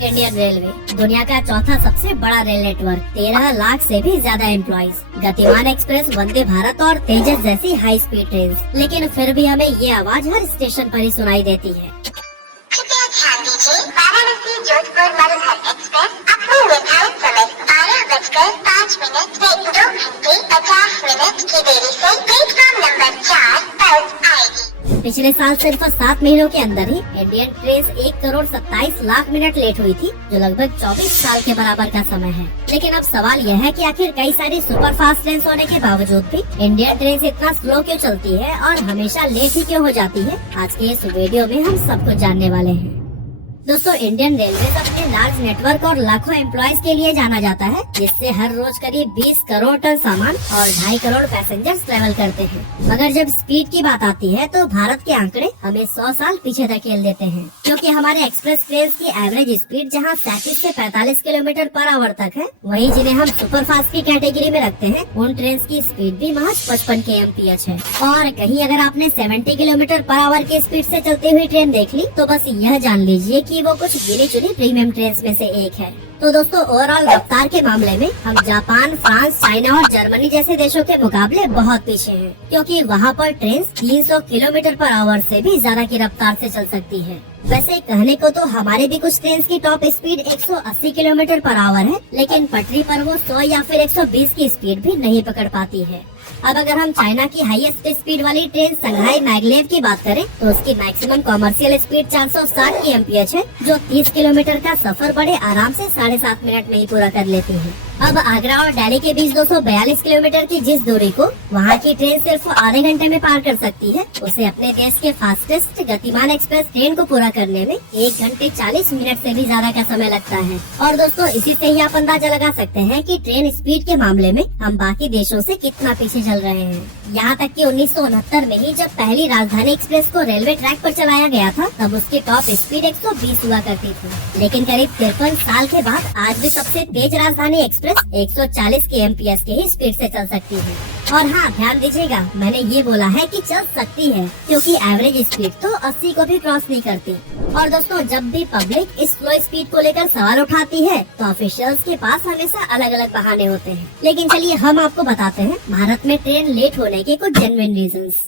Indian railway दुनिया का चौथा सबसे बड़ा रेल नेटवर्क, 13 लाख से भी ज्यादा एम्प्लॉइज, गतिमान एक्सप्रेस, वंदे भारत और तेजस जैसी हाई स्पीड ट्रेन। लेकिन फिर भी हमें ये आवाज हर स्टेशन पर ही सुनाई देती है। कृपया ध्यान दीजिए, वाराणसी जोधपुर मरुधर एक्सप्रेस अपने निर्धारित समय 12:05 से 2 घंटे 50 मिनट की देरी से प्लेटफॉर्म नंबर 4 पर आएगी। पिछले साल सिर्फ 7 महीनों के अंदर ही Indian train 1 crore 27 lakh minute late हुई थी, जो लगभग 24 साल के बराबर का समय है। लेकिन अब सवाल यह है कि आखिर कई सारी सुपर फास्ट ट्रेन होने के बावजूद भी इंडियन ट्रेन इतना स्लो क्यों चलती है और हमेशा लेट ही क्यों हो जाती है। आज के इस वीडियो में हम सब कुछ जानने वाले हैं। दोस्तों, इंडियन रेलवे अपने लार्ज नेटवर्क और लाखों एम्प्लॉयज के लिए जाना जाता है, जिससे हर रोज करीब 20 करोड़ टन सामान और 2.5 करोड़ पैसेंजर्स ट्रेवल करते हैं। मगर जब स्पीड की बात आती है तो भारत के आंकड़े हमें 100 साल पीछे धकेल देते हैं, क्योंकि हमारे एक्सप्रेस ट्रेन की एवरेज स्पीड जहां 37 से 45 किलोमीटर पर आवर तक है, वहीं जिन्हें हम सुपर फास्ट की कैटेगरी में रखते हैं, उन ट्रेन की स्पीड भी महज 55 kmph है। और कहीं अगर आपने 70 किलोमीटर पर आवर की स्पीड से चलती हुई ट्रेन देख ली तो बस यह जान लीजिए कि वो कुछ गिनी चुनी प्रीमियम ट्रेन में से एक है। तो दोस्तों, ओवरऑल रफ्तार के मामले में हम जापान, फ्रांस, चाइना और जर्मनी जैसे देशों के मुकाबले बहुत पीछे हैं, क्योंकि वहाँ पर ट्रेन 300 किलोमीटर पर आवर से भी ज्यादा की रफ्तार से चल सकती है। वैसे कहने को तो हमारे भी कुछ ट्रेन की top speed 180 kilometre per hour है, लेकिन पटरी पर वो 100 या फिर 120 की स्पीड भी नहीं पकड़ पाती है। अब अगर हम चाइना की हाईएस्ट स्पीड वाली ट्रेन संघाई मैगलेव की बात करें तो उसकी मैक्सिमम कॉमर्शियल स्पीड 460 kmph है, जो 30 किलोमीटर का सफर बड़े आराम से 7.5 मिनट में ही पूरा कर लेती है। अब आगरा और दिल्ली के बीच 242 किलोमीटर की जिस दूरी को वहाँ की ट्रेन सिर्फ आधे घंटे में पार कर सकती है, उसे अपने देश के फास्टेस्ट गतिमान एक्सप्रेस ट्रेन को पूरा करने में 1 घंटे 40 मिनट से भी ज्यादा का समय लगता है। और दोस्तों, इसी से ही आप अंदाजा लगा सकते हैं कि ट्रेन स्पीड के मामले में हम बाकी देशों से कितना पीछे चल रहे हैं। यहाँ तक कि 1969 में ही जब पहली राजधानी एक्सप्रेस को रेलवे ट्रैक पर चलाया गया था, तब उसकी टॉप स्पीड 120 हुआ करती थी। लेकिन करीब 53 साल के बाद आज भी सबसे तेज राजधानी एक्सप्रेस 140 kmph के ही स्पीड से चल सकती है। और हाँ, ध्यान दीजिएगा, मैंने ये बोला है कि चल सकती है, क्योंकि एवरेज स्पीड तो 80 को भी क्रॉस नहीं करती। और दोस्तों, जब भी पब्लिक इस स्लो स्पीड को लेकर सवाल उठाती है तो ऑफिशियल्स के पास हमेशा अलग अलग बहाने होते हैं। लेकिन चलिए हम आपको बताते हैं भारत में ट्रेन लेट होने के कुछ genuine reasons.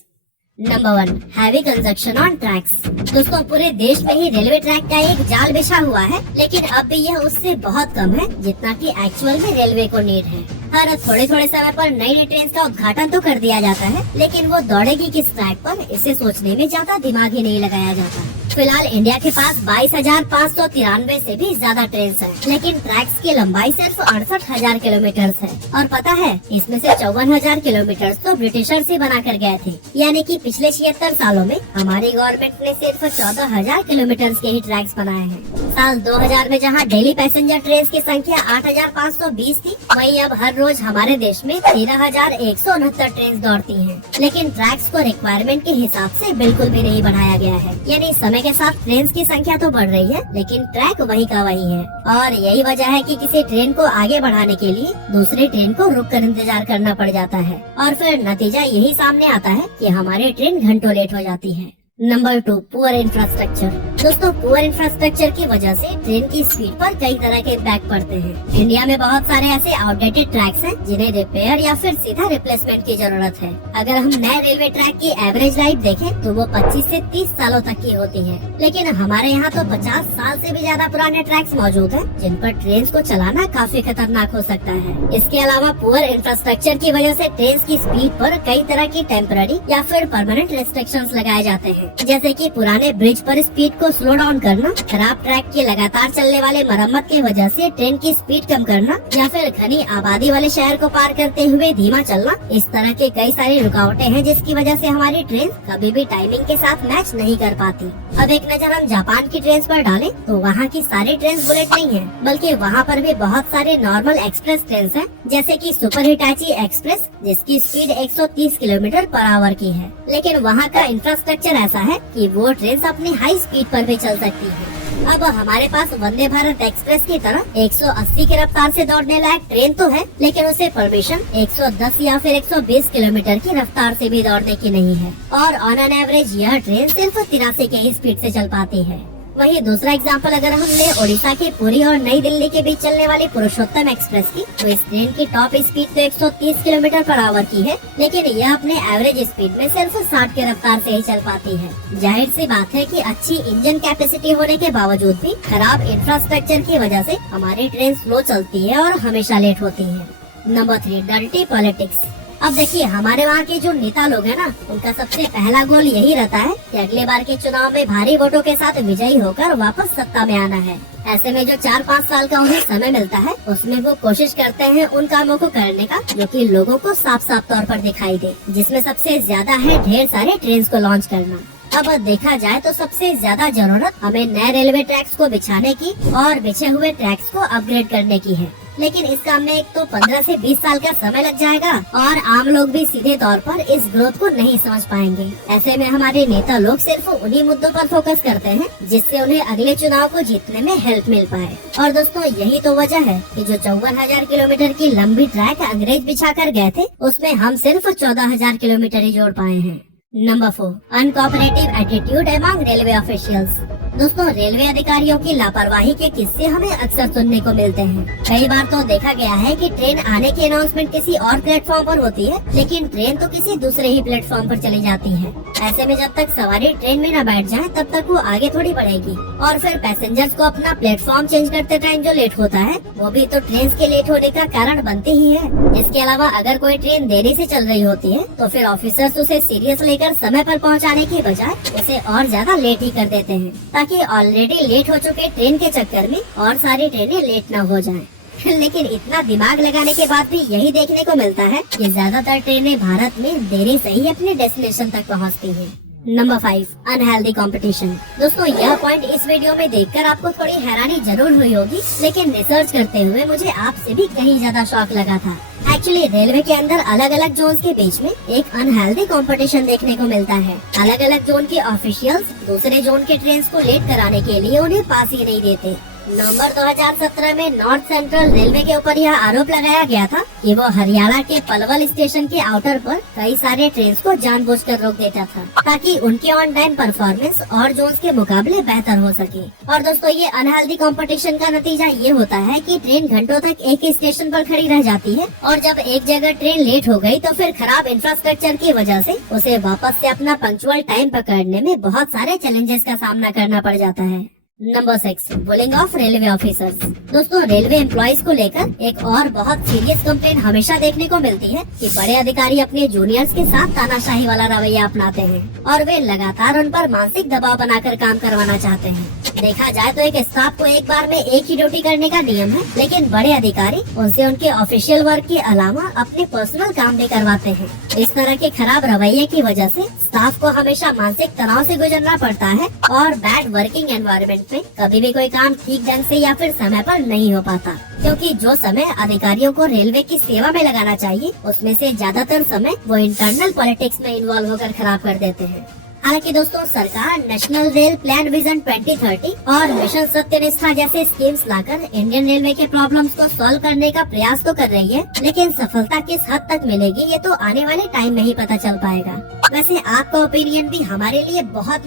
Number 1, heavy conjunction on tracks. दोस्तों, पूरे देश में ही रेलवे ट्रैक का एक जाल बिछा हुआ है, लेकिन अब भी यह उससे बहुत कम है जितना कि एक्चुअल में रेलवे को नीड है। हर थोड़े थोड़े समय पर नई नई ट्रेन का उद्घाटन तो कर दिया जाता है, लेकिन वो दौड़ेगी किस ट्रैक पर, इसे सोचने में ज्यादा दिमाग ही नहीं लगाया जाता। फिलहाल इंडिया के पास 22,593 से भी ज्यादा ट्रेन है, लेकिन ट्रैक्स की लंबाई सिर्फ 68,000 किलोमीटर है। और पता है, इसमें से 54,000 किलोमीटर तो ब्रिटिशर्स ही बना कर गए थे। यानी कि पिछले 76 सालों में हमारी गवर्नमेंट ने सिर्फ 14,000 किलोमीटर के ही ट्रैक्स बनाए हैं। साल 2000 में जहां डेली पैसेंजर ट्रेन की संख्या 8,520 थी, वहीं अब हर रोज हमारे देश में 13,169 ट्रेन दौड़ती हैं। लेकिन ट्रैक्स को रिक्वायरमेंट के हिसाब से बिल्कुल भी नहीं बढ़ाया गया है। यानी समय के साथ ट्रेन की संख्या तो बढ़ रही है, लेकिन ट्रैक वही का वही है। और यही वजह है कि किसी ट्रेन को आगे बढ़ाने के लिए दूसरी ट्रेन को रुक कर इंतजार करना पड़ जाता है, और फिर नतीजा यही सामने आता है कि हमारी ट्रेन घंटों लेट हो जाती है। Number 2, poor infrastructure. दोस्तों, पुअर इंफ्रास्ट्रक्चर की वजह से ट्रेन की स्पीड पर कई तरह के इम्पैक्ट पड़ते हैं। इंडिया में बहुत सारे ऐसे आउटडेटेड ट्रैक्स हैं जिन्हें रिपेयर या फिर सीधा रिप्लेसमेंट की जरूरत है। अगर हम नए रेलवे ट्रैक की एवरेज लाइफ देखें तो वो 25 से 30 सालों तक की होती है, लेकिन हमारे यहाँ तो 50 साल से भी ज्यादा पुराने ट्रैक्स मौजूद हैं, जिन पर ट्रेन को चलाना काफी खतरनाक हो सकता है। इसके अलावा पुअर इंफ्रास्ट्रक्चर की वजह से ट्रेन की स्पीड पर कई तरह की टेम्पररी या फिर परमानेंट रेस्ट्रिक्शंस लगाए जाते हैं, जैसे कि पुराने ब्रिज पर स्पीड को स्लो डाउन करना, खराब ट्रैक की लगातार चलने वाले मरम्मत की वजह से ट्रेन की स्पीड कम करना, या फिर घनी आबादी वाले शहर को पार करते हुए धीमा चलना। इस तरह के कई सारी रुकावटें हैं जिसकी वजह से हमारी ट्रेन कभी भी टाइमिंग के साथ मैच नहीं कर पाती। अब एक नजर हम जापान की ट्रेन पर डालें तो वहाँ की सारी ट्रेन बुलेट नहीं है, बल्कि वहाँ पर भी बहुत सारे नॉर्मल एक्सप्रेस ट्रेन हैं, जैसे कि सुपर हिटाची एक्सप्रेस, जिसकी स्पीड 130 किलोमीटर पर आवर की है। लेकिन वहाँ का इंफ्रास्ट्रक्चर ऐसा है कि वो ट्रेन अपनी हाई स्पीड पर भी चल सकती है। अब हमारे पास वंदे भारत एक्सप्रेस की तरह 180 की रफ्तार से दौड़ने लायक ट्रेन तो है, लेकिन उसे परमिशन 110 या फिर 120 किलोमीटर की रफ्तार से भी दौड़ने की नहीं है। और ऑन एन एवरेज यह ट्रेन सिर्फ 83 की ही स्पीड से चल पाती है। वहीं दूसरा एग्जाम्पल अगर हम ले ओडिशा के पुरी और नई दिल्ली के बीच चलने वाली पुरुषोत्तम एक्सप्रेस की, तो इस ट्रेन की टॉप स्पीड तो 130 किलोमीटर पर आवर की है, लेकिन यह अपने एवरेज स्पीड में सिर्फ 60 की रफ्तार से ही चल पाती है। जाहिर सी बात है कि अच्छी इंजन कैपेसिटी होने के बावजूद भी खराब इंफ्रास्ट्रक्चर की वजह से हमारी ट्रेन स्लो चलती है और हमेशा लेट होती है। Number 3, dirty politics. अब देखिए, हमारे वहाँ के जो नेता लोग हैं ना, उनका सबसे पहला गोल यही रहता है कि अगले बार के चुनाव में भारी वोटों के साथ विजयी होकर वापस सत्ता में आना है। ऐसे में जो 4-5 साल का उन्हें समय मिलता है, उसमें वो कोशिश करते हैं उन कामों को करने का जो कि लोगों को साफ साफ तौर पर दिखाई दे, जिसमें सबसे ज्यादा है ढेर सारे ट्रेन को लॉन्च करना। अब देखा जाए तो सबसे ज्यादा जरूरत हमें नए रेलवे ट्रैक्स को बिछाने की और बिछे हुए ट्रैक्स को अपग्रेड करने की है, लेकिन इस काम में एक तो 15 से 20 साल का समय लग जाएगा और आम लोग भी सीधे तौर पर इस ग्रोथ को नहीं समझ पाएंगे। ऐसे में हमारे नेता लोग सिर्फ उन्हीं मुद्दों पर फोकस करते हैं जिससे उन्हें अगले चुनाव को जीतने में हेल्प मिल पाए। और दोस्तों, यही तो वजह है कि जो 54,000 किलोमीटर की लंबी ट्रैक अंग्रेज बिछा कर गए थे, उसमें हम सिर्फ 14,000 किलोमीटर ही जोड़ पाए हैं। Number 4, uncooperative attitude among railway officials. दोस्तों, रेलवे अधिकारियों की लापरवाही के किस्से हमें अक्सर सुनने को मिलते हैं। कई बार तो देखा गया है कि ट्रेन आने की अनाउंसमेंट किसी और प्लेटफॉर्म पर होती है, लेकिन ट्रेन तो किसी दूसरे ही प्लेटफॉर्म पर चली जाती है। ऐसे में जब तक सवारी ट्रेन में न बैठ जाए तब तक वो आगे थोड़ी बढ़ेगी, और फिर पैसेंजर्स को अपना प्लेटफॉर्म चेंज करते टाइम जो लेट होता है, वो भी तो ट्रेन के लेट होने का कारण बनते ही है। इसके अलावा अगर कोई ट्रेन देरी से चल रही होती है तो फिर ऑफिसर्स उसे सीरियस लेकर समय पर पहुंचाने की बजाय उसे और ज्यादा लेट ही कर देते हैं, ताकि ऑलरेडी लेट हो चुके ट्रेन के चक्कर में और सारी ट्रेनें लेट न हो जाएं। लेकिन इतना दिमाग लगाने के बाद भी यही देखने को मिलता है कि ज्यादातर ट्रेनें भारत में देरी से ही अपने डेस्टिनेशन तक पहुंचती हैं। Number 5, unhealthy competition. दोस्तों, यह पॉइंट इस वीडियो में देखकर आपको थोड़ी हैरानी जरूर हुई होगी, लेकिन रिसर्च करते हुए मुझे आपसे भी कहीं ज्यादा शॉक लगा था। एक्चुअली रेलवे के अंदर अलग अलग जोन के बीच में एक अनहेल्दी कंपटीशन देखने को मिलता है। अलग अलग जोन के ऑफिशियल्स दूसरे जोन के ट्रेन को लेट कराने के लिए उन्हें पास ही नहीं देते। नवंबर 2017 में नॉर्थ सेंट्रल रेलवे के ऊपर यह आरोप लगाया गया था कि वो हरियाणा के पलवल स्टेशन के आउटर पर कई सारे ट्रेन को जानबूझकर रोक देता था, ताकि उनके ऑन टाइम परफॉर्मेंस और जोन्स के मुकाबले बेहतर हो सके। और दोस्तों, ये अनहेल्दी कंपटीशन का नतीजा ये होता है कि ट्रेन घंटों तक एक ही स्टेशन पर खड़ी रह जाती है, और जब एक जगह ट्रेन लेट हो गई तो फिर खराब इंफ्रास्ट्रक्चर की वजह से उसे वापस से अपना पंक्चुअल टाइम पकड़ने में बहुत सारे चैलेंजेस का सामना करना पड़ जाता है। Number 6, bullying of railway officers. दोस्तों, रेलवे एम्प्लॉइज को लेकर एक और बहुत सीरियस कंप्लेंट हमेशा देखने को मिलती है कि बड़े अधिकारी अपने जूनियर्स के साथ तानाशाही वाला रवैया अपनाते हैं और वे लगातार उन पर मानसिक दबाव बनाकर काम करवाना चाहते हैं। देखा जाए तो एक स्टाफ को एक बार में एक ही ड्यूटी करने का नियम है, लेकिन बड़े अधिकारी उनसे उनके ऑफिशियल वर्क के अलावा अपने पर्सनल काम भी करवाते हैं। इस तरह के खराब रवैये की वजह से स्टाफ को हमेशा मानसिक तनाव से गुजरना पड़ता है और बैड वर्किंग एनवायरनमेंट में कभी भी कोई काम ठीक ढंग से या फिर समय पर नहीं हो पाता, क्योंकि जो समय अधिकारियों को रेलवे की सेवा में लगाना चाहिए उसमें से ज्यादातर समय वो इंटरनल पॉलिटिक्स में इन्वॉल्व होकर खराब कर देते हैं। हालांकि दोस्तों, सरकार नेशनल रेल प्लान विजन 2030 और मिशन सत्यनिष्ठा जैसे स्कीम्स लाकर इंडियन रेलवे के प्रॉब्लम्स को सॉल्व करने का प्रयास तो कर रही है, लेकिन सफलता किस हद तक मिलेगी ये तो आने वाले टाइम में ही पता चल पाएगा। वैसे आपका ओपिनियन भी हमारे लिए बहुत